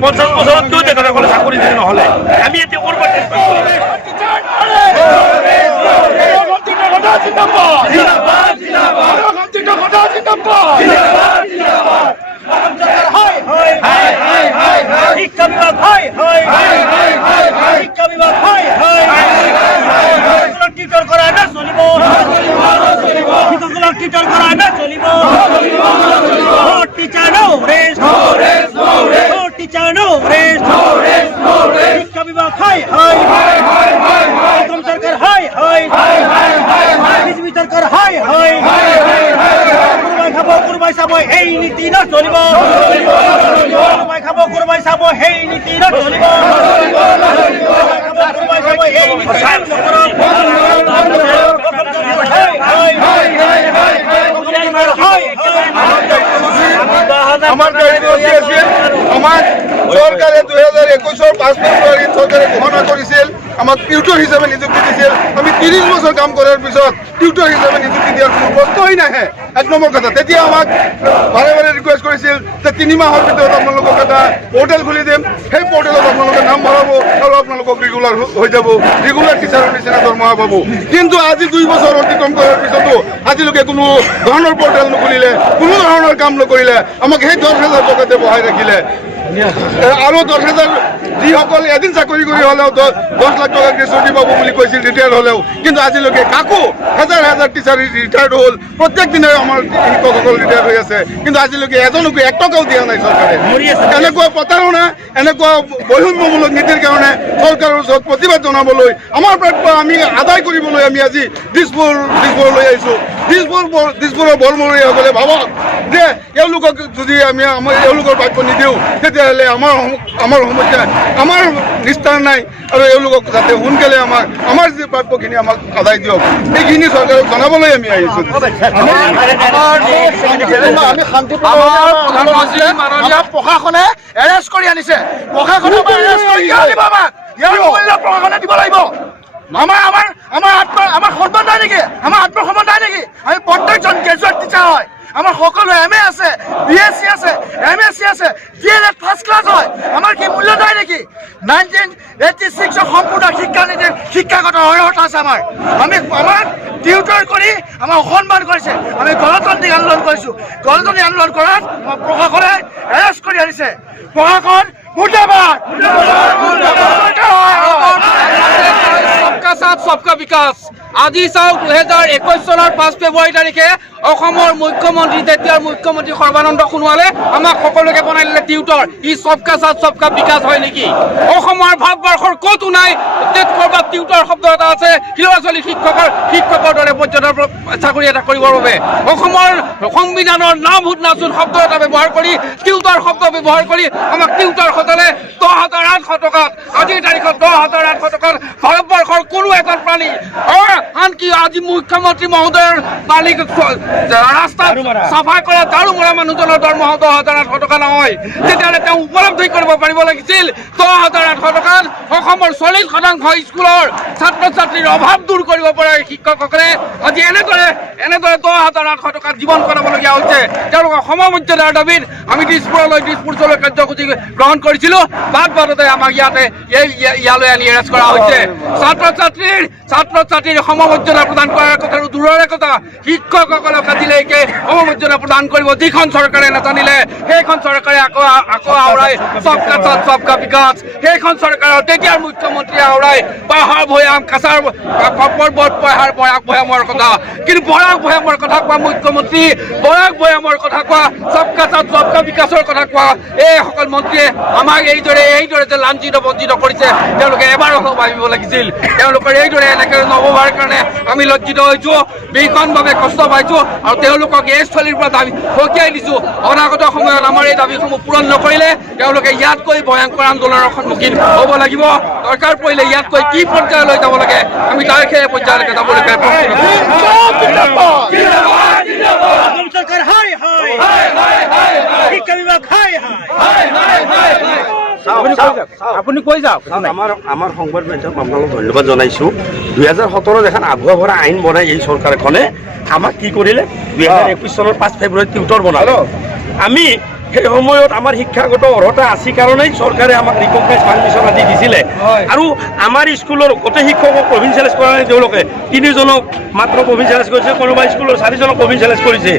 50 বছৰতও তেখেতসকলে চাকৰি যদি নহ'লে আমি এতিয়া ক'ৰ পৰা শিক্ষা বিভাগ টিচাৰ কৰা না চলিব শিক্ষকসকলক টিচাৰ কৰা না চলিব টিচাৰ নো ৰেষ্ট টিচাৰ নো ৰেষ্ট শিক্ষা বিভাগ অসম চৰকাৰ বিজেপি চৰকাৰ কোনোবাই খাব কোনোবাই চাব সেই নীতি না চলিব কোনোবাই খাব কোনোবাই চাব সেই নীতি না চলিব কোনোবাই চাব এই নীতি আমার আমার সরকারে 2021 5 ফেব্রুয়ারি সরকারে ঘোষণা করেছিল আমার টিউটর হিসাবে নিযুক্তি দিয়েছিল আমি 30 বছর কাম করার পিছত টিউটর হিসাবে নিযুক্তি দিয়ার কোনো প্রশ্নই নাহে এক নম্বর কথা তেতিয়া আমাক বারে বারে রিকোয়েস্ট করেছিল যে 3 মাহৰ ভিতৰত আপোনালোকক এটা পোৰ্টাল খুলি দিম সেই পোৰ্টালত আপোনালোকে নাম ভৰাব আৰু আপোনালোকক ৰেগুলাৰ হৈ যাব ৰেগুলাৰ টিচাৰৰ নিচিনা দৰমহা পাব কিন্তু আজি 2 বছৰ অতিক্ৰম কৰাৰ পিছতো আজিলৈকে কোনো ধৰণৰ পোৰ্টাল নুখুলিলে কোনো ধৰণৰ কাম নকৰিলে আমাক সেই 10,000 টকাতে বহাই ৰাখিলে আৰু 10,000 যিসকল এদিন চাকৰি কৰি হ'লেও 10 লাখ টকা গ্ৰেচুইটি পাব বুলি কৈছিল ৰিটায়াৰ হ'লেও কিন্তু আজিলৈকে কাকো হাজাৰ হাজাৰ টিচাৰ ৰিটায়াৰ্ড হ'ল প্ৰত্যেক দিনে আমাৰ শিক্ষকসকল ৰিটায়াৰ হৈ আছে কিন্তু আজিলৈকে এজনকো 1 টকাও দিয়া নাই চৰকাৰে এনেকুৱা প্ৰতাৰণা এনেকুৱা বৈষম্যমূলক নীতিৰ কাৰণে চৰকাৰৰ ওচৰত প্ৰতিবাদ জনাবলৈ আমাৰ প্ৰাপ্য আমি আদায় কৰিবলৈ আমি আজি দিছপুৰলৈ আহিছোঁ দিছপুৰৰ বৰমৰীয়াসকলে ভাবক যে এওঁলোকক যদি আমি এওঁলোকৰ প্ৰাপ্য নিদিওঁ তেতিয়াহ'লে আমাৰ সমস্যা আমাৰ নিস্তাৰ নাই আৰু এওঁলোকক যাতে সোনকালে আমাৰ যি প্ৰাপ্যখিনি আমাক আদায় দিয়ক সেইখিনি চৰকাৰক জনাবলৈ আমি আহিছোঁ প্ৰশাসনে এৰেষ্ট কৰি আনিছে প্ৰশাসনে দিব লাগিব আমাৰ সন্মান নাই নেকি আমাৰ আত্মসন্মান নাই নেকি আমি প্ৰত্যেকজন গ্ৰেজুৱেট টিচাৰ হয় আমাৰ সকলো MA আছে BSc আছে MSc আছে DLED ফাৰ্ষ্ট ক্লাছ হয় আমাৰ কি মূল্য নাই নেকি 1986 সম্পূৰ্ণ শিক্ষানীতিৰ শিক্ষাগত অৰ্হতা আছে আমাৰ টিউটৰ কৰি আমাৰ সন্মান কৰিছে আমি গণতান্ত্ৰিক আন্দোলন কৰিছোঁ গণতান্ত্ৰিক আন্দোলন কৰাত প্ৰশাসনে এৰেষ্ট কৰি আনিছে প্ৰশাসন মুৰ্দাবাদ सबका साथ सबका विकास আজি চাওক 2021 চনৰ 5 ফেব্ৰুৱাৰী তাৰিখে অসমৰ মুখ্যমন্ত্ৰী তেতিয়াৰ মুখ্যমন্ত্ৰী সৰ্বানন্দ সোণোৱালে আমাক সকলোকে বনাই দিলে টিউটৰ ই सबका साथ सबका विकास হয় নেকি অসমৰ ভাৰতবৰ্ষৰ ক'তো নাই কৰবাত টিউটৰ শব্দ এটা আছে ল'ৰা-ছোৱালী শিক্ষকৰ দৰে পৰ্যায়ৰ চাকৰি এটা কৰিবৰ বাবে অসমৰ সংবিধানৰ নামভূত নাচুন শব্দ এটা ব্যৱহাৰ কৰি টিউটৰ শব্দ ব্যৱহাৰ কৰি আমাক টিউটৰ সতলে 10,800 টকাত আজিৰ তাৰিখত 10,800 টকাত ভাৰতবৰ্ষৰ কোনো এটা প্ৰাণী আনকি আজি মুখ্যমন্ত্ৰী মহোদয়ৰ মালিক ৰাস্তা চাফা কৰা ঝাৰু মৰা মানুহজনৰ দৰমহা 10,800 টকা নহয় তেতিয়াহ'লে তেওঁ উপলব্ধি কৰিব পাৰিব লাগিছিল 10,800 টকাত অসমৰ 40% স্কুলৰ ছাত্ৰ ছাত্ৰীৰ অভাৱ দূৰ কৰিব পৰা শিক্ষকসকলে আজি এনেদৰে 10,800 টকাত জীৱন কটাবলগীয়া হৈছে তেওঁলোকৰ সমমৰ্যাদাৰ দাবীত আমি দিছপুৰ চলৈ কাৰ্যসূচী গ্ৰহণ কৰিছিলোঁ বাদতে আমাক ইয়ালৈ আনি এৰেষ্ট কৰা হৈছে ছাত্ৰ ছাত্ৰীৰ সমমৰ্যাদা প্ৰদান কৰাৰ কথাটো দূৰৰে কথা শিক্ষকসকলক আজিলৈকে সমমৰ্যাদা প্ৰদান কৰিব যিখন চৰকাৰে নাজানিলে সেইখন চৰকাৰে আকৌ আওৰাই सबका साथ सबका विकास সেইখন চৰকাৰৰ তেতিয়াৰ মুখ্যমন্ত্ৰী আওৰাই পাহাৰ ভৈয়াম কাছাৰ পৰ্বত পাহাৰ বৰাক ভৈয়ামৰ কথা কিন্তু বৰাক ভৈয়ামৰ কথা কোৱা মুখ্যমন্ত্ৰী বৰাক ভৈয়ামৰ কথা কোৱা सबका साथ सबका विकासৰ কথা কোৱা এই সকল মন্ত্ৰীয়ে আমাক এইদৰে যে লাঞ্ছিত বঞ্চিত কৰিছে তেওঁলোকে এবাৰ ভাবিব লাগিছিল তেওঁলোকৰ এইদৰে এনেকৈ নভবাৰ কাৰণে আমি লজ্জিত হৈছোঁ ভীষণভাৱে কষ্ট পাইছোঁ আৰু তেওঁলোকক এই স্থলীৰ পৰা দাবী সকীয়াই দিছোঁ অনাগত সময়ত আমাৰ এই দাবীসমূহ পূৰণ নকৰিলে তেওঁলোকে ইয়াতকৈ ভয়ংকৰ আন্দোলনৰ সন্মুখীন হ'ব লাগিব দৰকাৰ পৰিলে ইয়াতকৈ কি পৰ্যায়লৈ যাব লাগে আমি তাৰ সেই পৰ্যায়লৈকে যাবলৈকে আপুনি কৈ যাওক আমাৰ সংবাদ মাধ্যম আপোনালোক ধন্যবাদ জনাইছোঁ 2017 এখন আগুৱা ভৰা আইন বনাই এই চৰকাৰখনে আমাক কি কৰিলে 2021 চনৰ 5 ফেব্ৰুৱাৰীত টিউটৰ বনালে আমি সেই সময়ত আমাৰ শিক্ষাগত অৰ্হতা আছে কাৰণেই চৰকাৰে আমাক ৰিকগনাইজ পাৰ্মিশ্যন আদি দিছিলে আৰু আমাৰ স্কুলৰ গোটেই শিক্ষকক প্ৰভিঞ্চিয়েলাইজ কৰা নাই তেওঁলোকে 3জনক মাত্ৰ প্ৰভিঞ্চিয়েলাইজ কৰিছে কোনোবা স্কুলৰ 4জনক প্ৰভিঞ্চিয়েলাইজ কৰিছে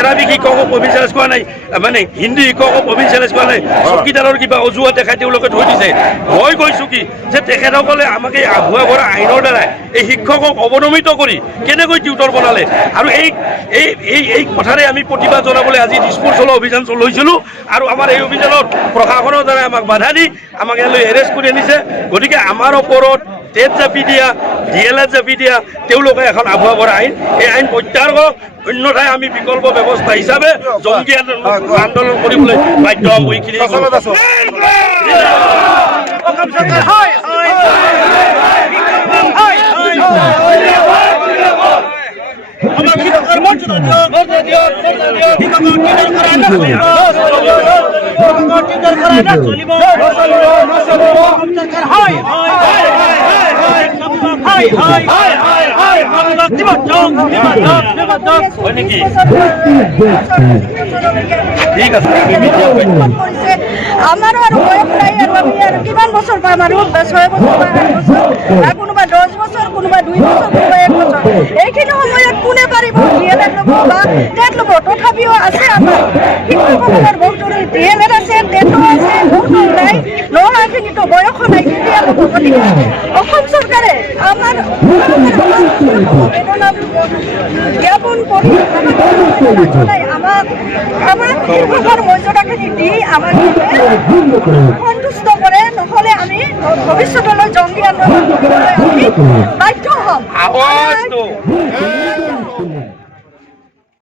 এৰাবিক শিক্ষকক প্ৰভিঞ্চিয়েলাইজ কৰা নাই মানে হিন্দী শিক্ষকক প্ৰভিঞ্চিয়েলাইজ কৰা নাই চকীদাৰৰ কিবা অজুহাত দেখাই তেওঁলোকে থৈ দিছে মই কৈছোঁ কি যে তেখেতসকলে আমাক এই আভুৱা ভৰা আইনৰ দ্বাৰাই এই শিক্ষকক অৱনমিত কৰি কেনেকৈ টিউটৰ বনালে আৰু এই কথাৰে আমি প্ৰতিবাদ জনাবলৈ আজি দিছপুৰ চলোৱা অভিযান লৈছিলোঁ আৰু আমাৰ এই অভিযানত প্ৰশাসনৰ দ্বাৰা আমাক বাধা দি আমাক ইয়ালৈ এৰেষ্ট কৰি আনিছে গতিকে আমাৰ ওপৰত টেট জাপি দিয়া DLS জাপি দিয়া তেওঁলোকে এখন আভুৱা ভৰা আইন এই আইন প্ৰত্যাহাৰ কৰক অন্যথাই আমি বিকল্প ব্যৱস্থা হিচাপে জংগী আন্দোলন কৰিবলৈ বাধ্য হ'ম এইখিনি ঠিক আছে আমাৰো আৰু বয়স নাই আৰু আমি আৰু কিমান বছৰ পাম আৰু 6 বছৰ বা 8 বছৰ কোনোবা 10 বছৰ কোনোবা 2 বছৰ কোনোবা 1 বছৰ এইখিনি সময়ত কোনে পাৰিব DLS ল'ব বা টেট ল'ব তথাপিও আছে আমাৰ শিক্ষকসকলৰ বহুতো DLS আছে টেটো আছে বহুতো নাই ল'ৰাখিনিতো বয়স নাই কেতিয়া ল'ব গতিকে অসম চৰকাৰে আমাৰ জ্ঞাপন কৰি আমাক শিক্ষকৰ মৰ্যাদাখিনি দি আমাক সন্তুষ্ট কৰে নহ'লে আমি ভৱিষ্যতলৈ জংগী আন্দোলন কৰিবলৈ আমি বাধ্য হ'ম।